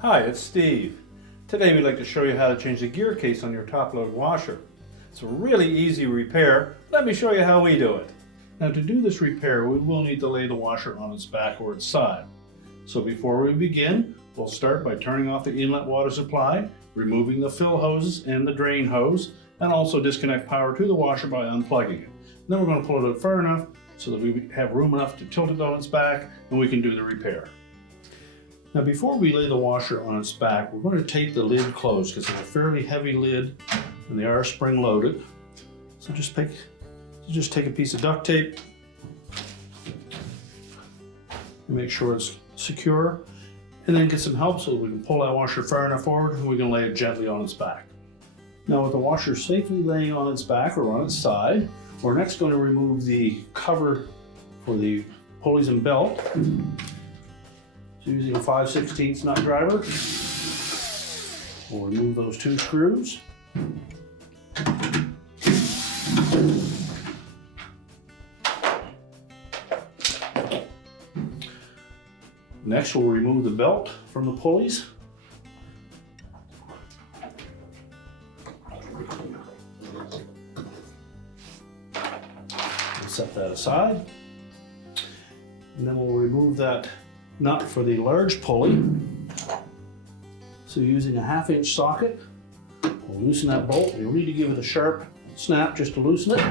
Hi, it's Steve. Today we'd like to show you how to change the gear case on your top-load washer. It's a really easy repair. Let me show you how we do it. Now, to do this repair, we will need to lay the washer on its back or its side. So before we begin, we'll start by turning off the inlet water supply, removing the fill hoses and the drain hose, and also disconnect power to the washer by unplugging it. Then we're going to pull it up far enough so that we have room enough to tilt it on its back and we can do the repair. Now, before we lay the washer on its back, we're going to tape the lid closed because it's a fairly heavy lid and they are spring loaded. So just take a piece of duct tape and make sure it's secure, and then get some help so that we can pull that washer far enough forward and we can lay it gently on its back. Now, with the washer safely laying on its back or on its side, we're next going to remove the cover for the pulleys and belt. So using a 5/16 nut driver, we'll remove those two screws. Next, we'll remove the belt from the pulleys. We'll set that aside. And then we'll remove that nut for the large pulley. So using a 1/2-inch socket, we'll loosen that bolt. You'll need to give it a sharp snap just to loosen it.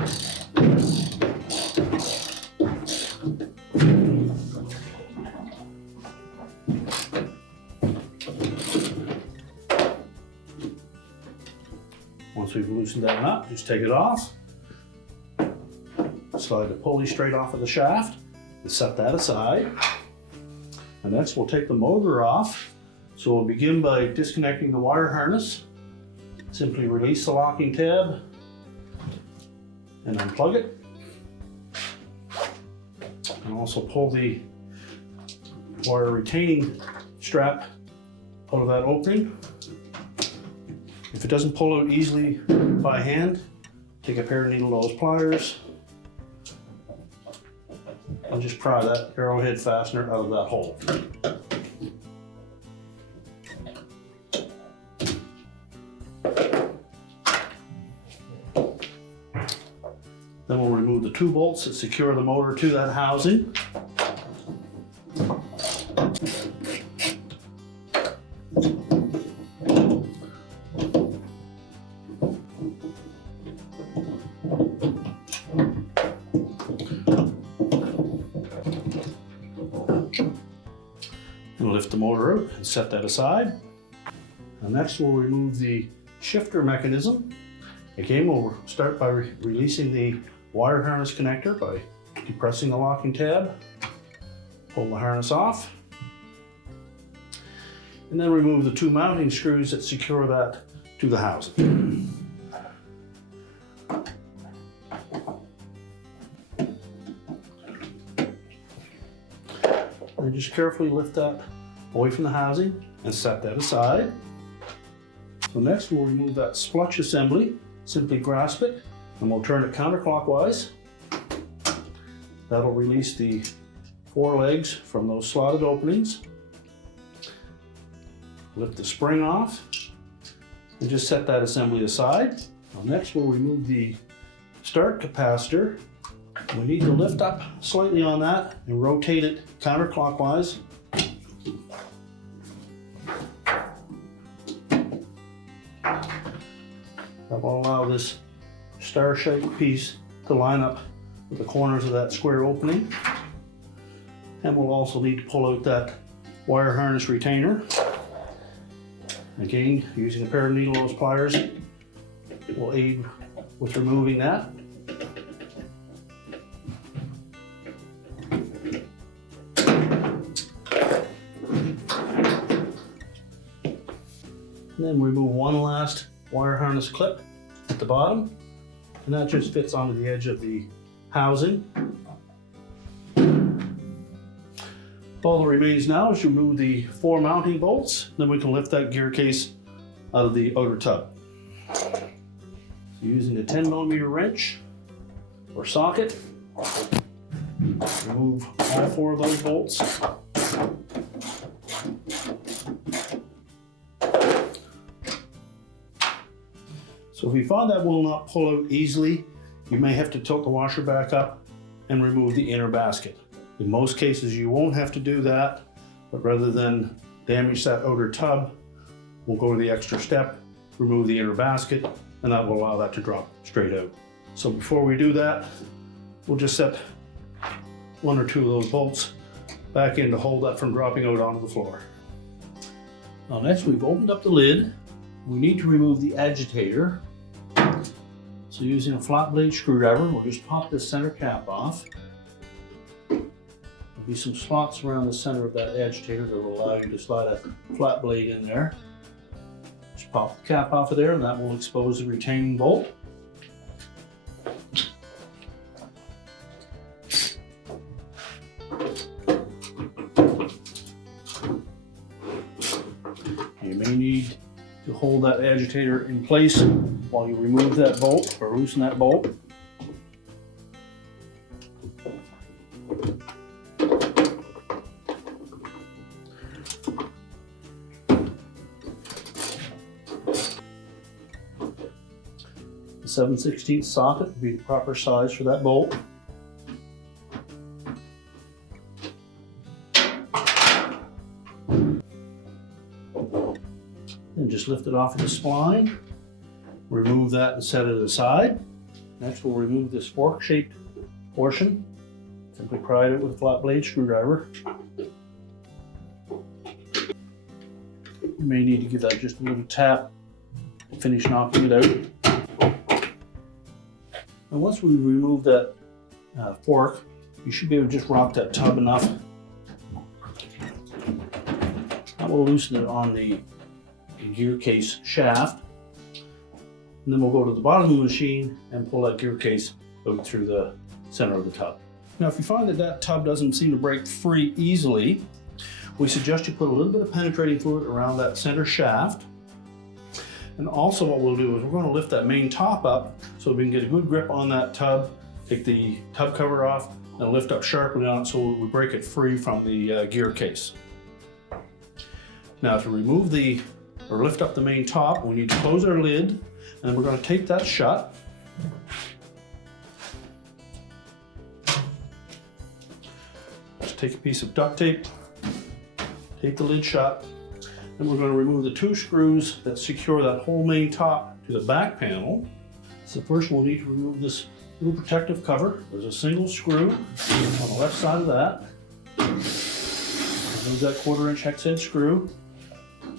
Once we've loosened that nut, just take it off. Slide the pulley straight off of the shaft and set that aside. And next we'll take the motor off. So we'll begin by disconnecting the wire harness. Simply release the locking tab and unplug it. And also pull the wire retaining strap out of that opening. If it doesn't pull out easily by hand, take a pair of needle nose pliers and just pry that arrowhead fastener out of that hole. Then we'll remove the 2 bolts that secure the motor to that housing. And lift the motor out and set that aside. And next we'll remove the shifter mechanism. Again, we'll start by releasing the wire harness connector by depressing the locking tab. Pull the harness off. And then remove the 2 mounting screws that secure that to the housing. And just carefully lift that away from the housing and set that aside. So next we'll remove that splutch assembly. Simply grasp it and we'll turn it counterclockwise. That'll release the 4 legs from those slotted openings. Lift the spring off and just set that assembly aside. Now next we'll remove the start capacitor. We need to lift up slightly on that and rotate it counterclockwise. That will allow this star-shaped piece to line up with the corners of that square opening. And we'll also need to pull out that wire harness retainer. Again, using a pair of needle nose pliers will aid with removing that. And then remove one last wire harness clip at the bottom, and that just fits onto the edge of the housing. All that remains now is to remove the 4 mounting bolts, then we can lift that gear case out of the outer tub. So using a 10mm wrench or socket, Remove all 4 of those bolts. So if you find that will not pull out easily, you may have to tilt the washer back up and remove the inner basket. In most cases you won't have to do that, but rather than damage that outer tub, we'll go to the extra step, remove the inner basket, and that will allow that to drop straight out. So before we do that, we'll just set 1 or 2 of those bolts back in to hold that from dropping out onto the floor. Now next, we've opened up the lid. We need to remove the agitator. So using a flat blade screwdriver, we'll just pop this center cap off. There'll be some slots around the center of that agitator that will allow you to slide a flat blade in there. Just pop the cap off of there and that will expose the retaining bolt. You may need to hold that agitator in place while you remove that bolt or loosen that bolt. The 7/16 socket would be the proper size for that bolt. Then just lift it off of the spline, remove that and set it aside. Next we'll remove this fork-shaped portion. Simply pry it out with a flat blade screwdriver. You may need to give that just a little tap to finish knocking it out. And once we remove that fork, you should be able to just rock that tub enough. That will loosen it on the gear case shaft. And then we'll go to the bottom of the machine and pull that gear case out through the center of the tub. Now if you find that that tub doesn't seem to break free easily, we suggest you put a little bit of penetrating fluid around that center shaft. And also what we'll do is we're going to lift that main top up so we can get a good grip on that tub, take the tub cover off and lift up sharply on it so we break it free from the gear case. Now to remove or lift up the main top, we need to close our lid and we're going to tape that shut. Just take a piece of duct tape, tape the lid shut, and we're going to remove the 2 screws that secure that whole main top to the back panel. So first we'll need to remove this little protective cover. There's a single screw on the left side of that. Remove that 1/4-inch hexhead screw.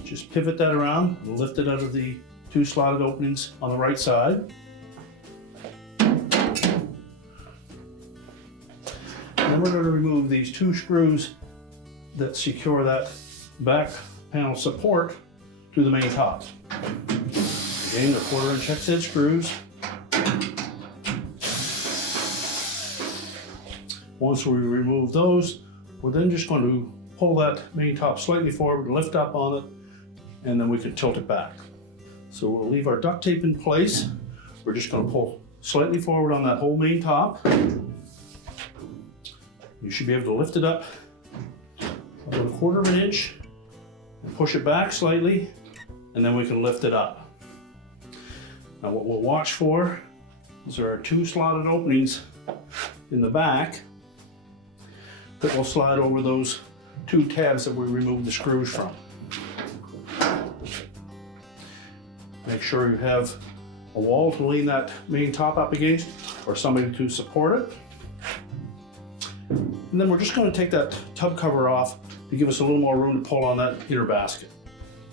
Just pivot that around and lift it out of the 2 slotted openings on the right side. And then we're going to remove these 2 screws that secure that back panel support to the main top. Again, they're 1/4-inch hexhead screws. Once we remove those, we're then just going to pull that main top slightly forward, lift up on it, and then we can tilt it back. So we'll leave our duct tape in place. We're just going to pull slightly forward on that whole main top. You should be able to lift it up about 1/4 inch and push it back slightly, and then we can lift it up. Now what we'll watch for is there are 2 slotted openings in the back that will slide over those 2 tabs that we removed the screws from. Make sure you have a wall to lean that main top up against or somebody to support it. And then we're just going to take that tub cover off to give us a little more room to pull on that inner basket.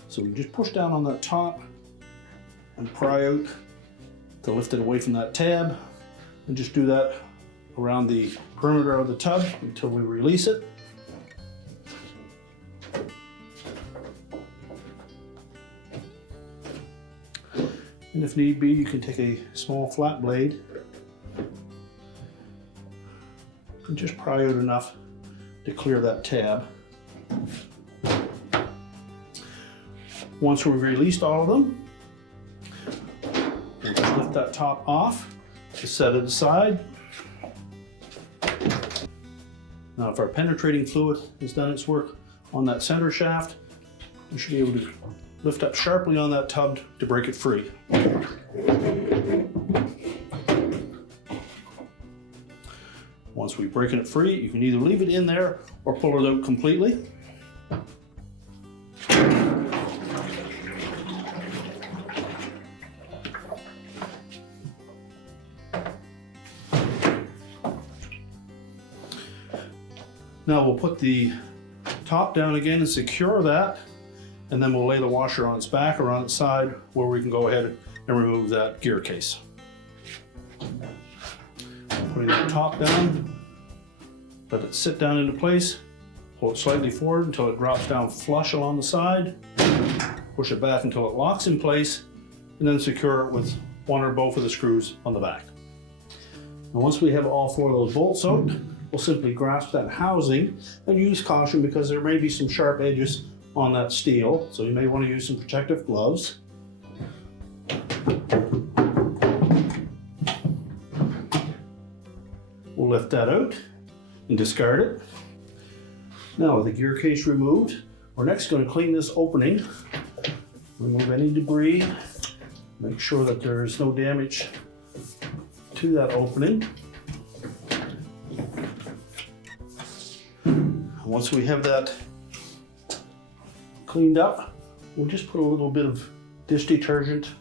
So we just push down on that top and pry out to lift it away from that tab, and just do that around the perimeter of the tub until we release it. And if need be, you can take a small flat blade and just pry out enough to clear that tab. Once we've released all of them, we'll just lift that top off to set it aside. Now if our penetrating fluid has done its work on that center shaft, we should be able to lift up sharply on that tub to break it free. Once we've broken it free, you can either leave it in there or pull it out completely. Now we'll put the top down again and secure that, and then we'll lay the washer on its back or on its side where we can go ahead and remove that gear case. Putting the top down, let it sit down into place, pull it slightly forward until it drops down flush along the side, push it back until it locks in place, and then secure it with one or both of the screws on the back. And once we have all four of those bolts out, we'll simply grasp that housing and use caution because there may be some sharp edges on that steel, so you may want to use some protective gloves. We'll lift that out and discard it. Now with the gear case removed, we're next going to clean this opening, remove any debris, make sure that there is no damage to that opening. Once we have that cleaned up, we'll just put a little bit of dish detergent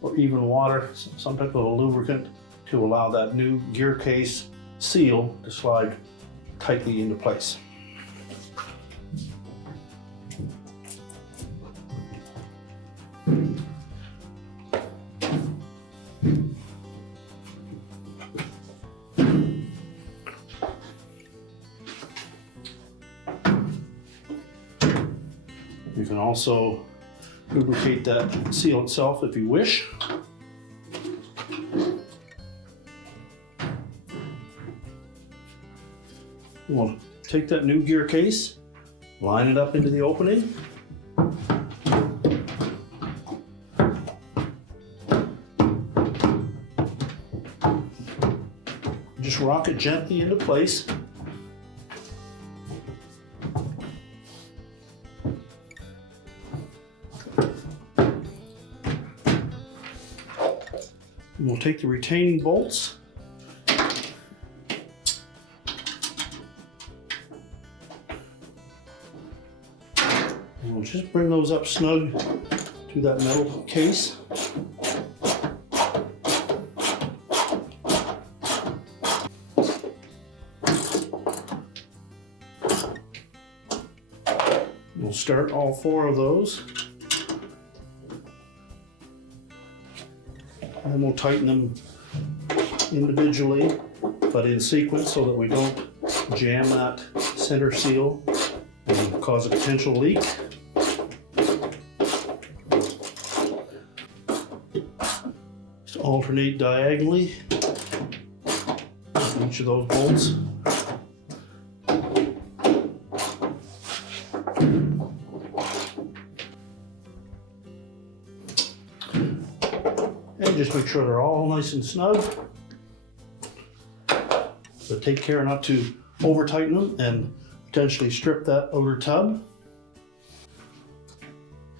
or even water, some type of a lubricant, to allow that new gear case seal to slide tightly into place. You can also lubricate that seal itself if you wish. We'll take that new gear case, line it up into the opening. Just rock it gently into place. We'll take the retaining bolts, and we'll just bring those up snug to that metal case. We'll start all four of those. And we'll tighten them individually, but in sequence so that we don't jam that center seal and cause a potential leak. Just alternate diagonally with each of those bolts. And just make sure they're all nice and snug. But take care not to over tighten them and potentially strip that outer tub.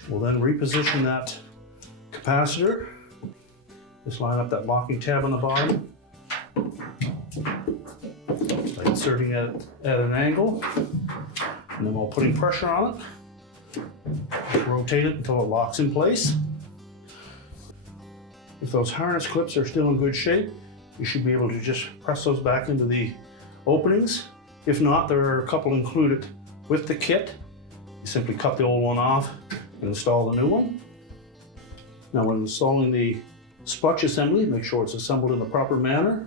We'll then reposition that capacitor. Just line up that locking tab on the bottom by inserting it at an angle. And then while putting pressure on it, rotate it until it locks in place. If those harness clips are still in good shape, you should be able to just press those back into the openings. If not, there are a couple included with the kit. You simply cut the old one off and install the new one. Now when installing the splutch assembly, make sure it's assembled in the proper manner.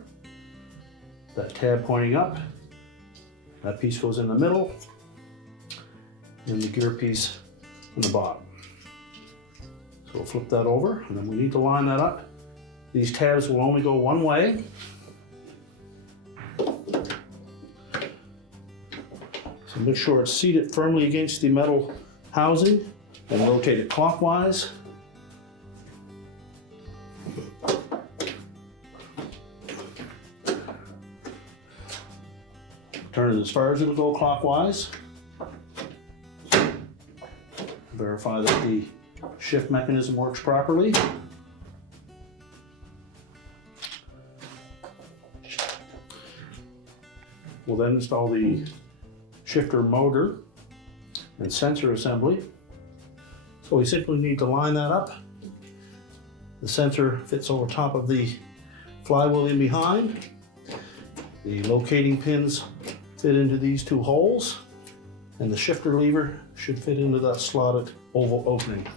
That tab pointing up, that piece goes in the middle, and the gear piece on the bottom. So we'll flip that over, and then we need to line that up. These tabs will only go one way. So make sure it's seated firmly against the metal housing and rotate it clockwise. Turn it as far as it'll go clockwise. Verify that the shift mechanism works properly. We'll then install the shifter motor and sensor assembly. So we simply need to line that up. The sensor fits over top of the flywheel in behind. The locating pins fit into these two holes, and the shifter lever should fit into that slotted oval opening.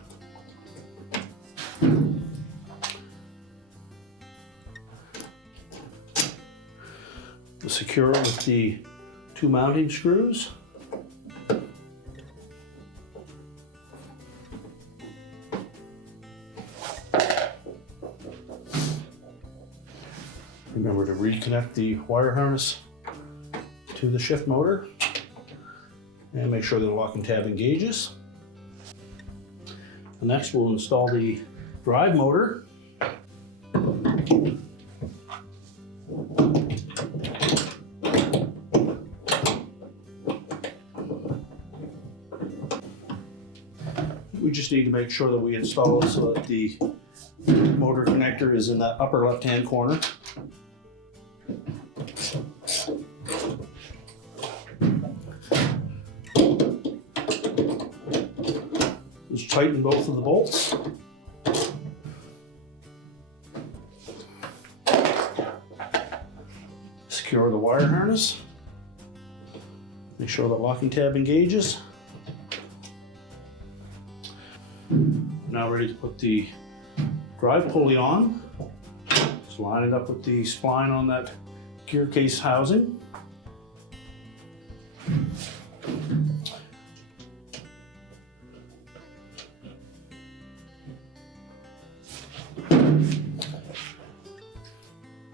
We'll secure it with the two mounting screws. Remember to reconnect the wire harness to the shift motor and make sure that the locking tab engages. Next, we'll install the drive motor. We just need to make sure that we install it so that the motor connector is in that upper left-hand corner. Just tighten both of the bolts. Secure the wire harness. Make sure that locking tab engages. Now ready to put the drive pulley on. Just line it up with the spline on that gear case housing.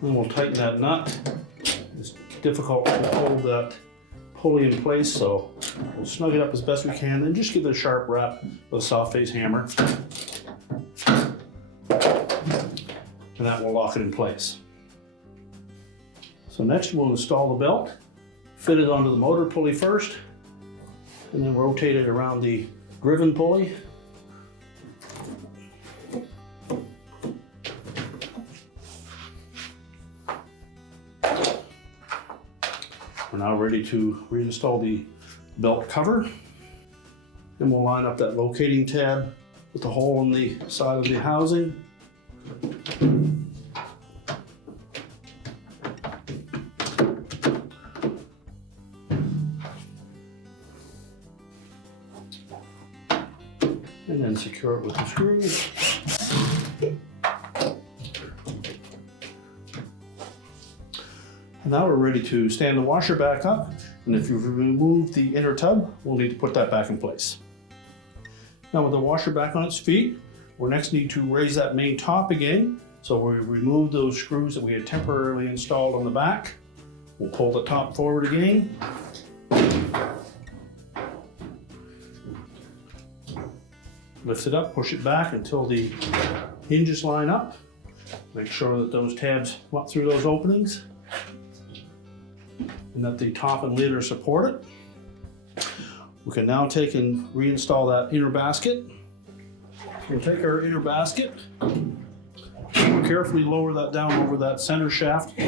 And we'll tighten that nut. It's difficult to hold that pulley in place, so we'll snug it up as best we can and just give it a sharp wrap with a soft face hammer. And that will lock it in place. So next we'll install the belt, fit it onto the motor pulley first, and then rotate it around the driven pulley. We're now ready to reinstall the belt cover. Then we'll line up that locating tab with the hole in the side of the housing. And then secure it with the screws. Now we're ready to stand the washer back up, and if you've removed the inner tub, we'll need to put that back in place. Now with the washer back on its feet, we'll next need to raise that main top again. So we remove those screws that we had temporarily installed on the back. We'll pull the top forward again. Lift it up, push it back until the hinges line up. Make sure that those tabs went through those openings, and that the top and lid are supported. We can now take and reinstall that inner basket. We'll take our inner basket, we'll carefully lower that down over that center shaft.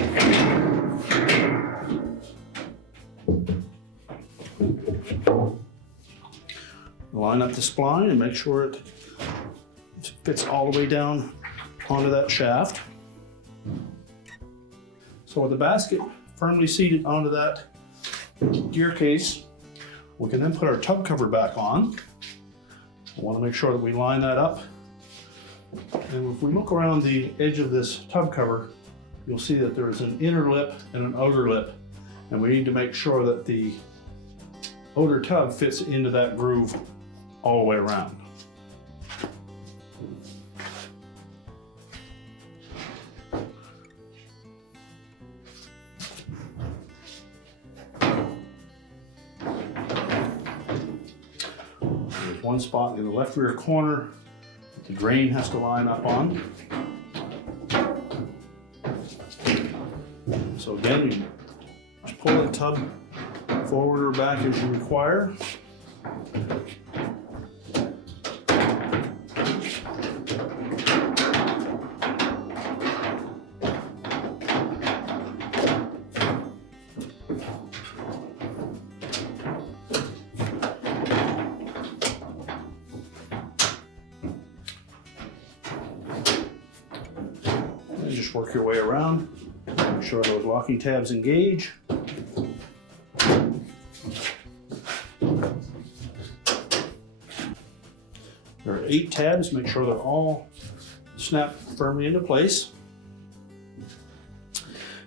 Line up the spline and make sure it fits all the way down onto that shaft. So with the basket firmly seated onto that gear case, we can then put our tub cover back on. I want to make sure that we line that up. And if we look around the edge of this tub cover, you'll see that there is an inner lip and an outer lip. And we need to make sure that the outer tub fits into that groove all the way around. There's one spot in the left rear corner that the drain has to line up on. So again, you just pull the tub forward or back as you require. And just work your way around. Make sure those locking tabs engage. There are 8 tabs, make sure they're all snapped firmly into place.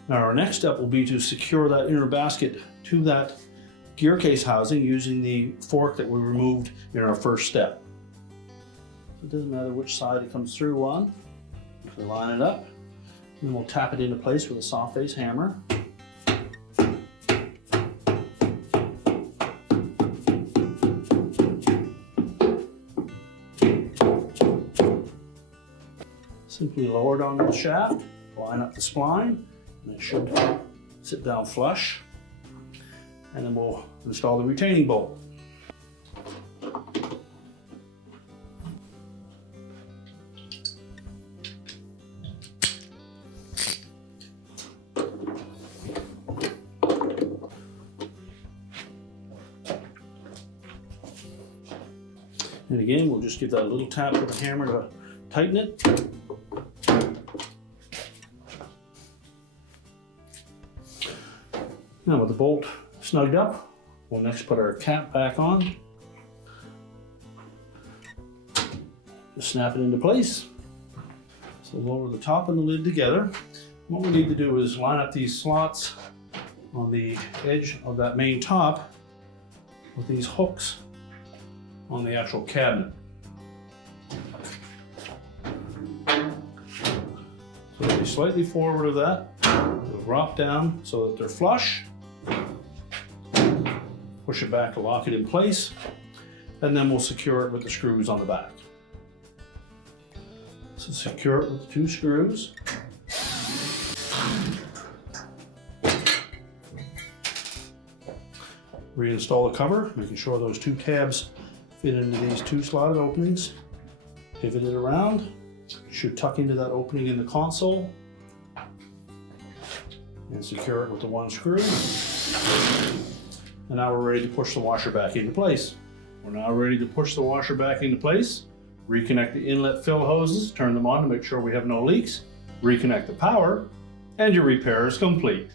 Now our next step will be to secure that inner basket to that gear case housing using the fork that we removed in our first step. It doesn't matter which side it comes through on. We line it up, and then we'll tap it into place with a soft face hammer. Simply lower it onto the shaft, line up the spline, and it should sit down flush. And then we'll install the retaining bolt. And again, we'll just give that a little tap with the hammer to tighten it. Now with the bolt snugged up, we'll next put our cap back on. Just snap it into place. So lower the top and the lid together. What we need to do is line up these slots on the edge of that main top with these hooks on the actual cabinet. So be slightly forward of that. They'll drop down so that they're flush. Push it back to lock it in place, and then we'll secure it with the screws on the back. So secure it with the 2 screws. Reinstall the cover, making sure those 2 tabs fit into these 2 slotted openings. Pivot it around. Should tuck into that opening in the console. And secure it with the 1 screw. And now we're ready to push the washer back into place. We're now ready to push the washer back into place. Reconnect the inlet fill hoses, turn them on to make sure we have no leaks. Reconnect the power, and your repair is complete.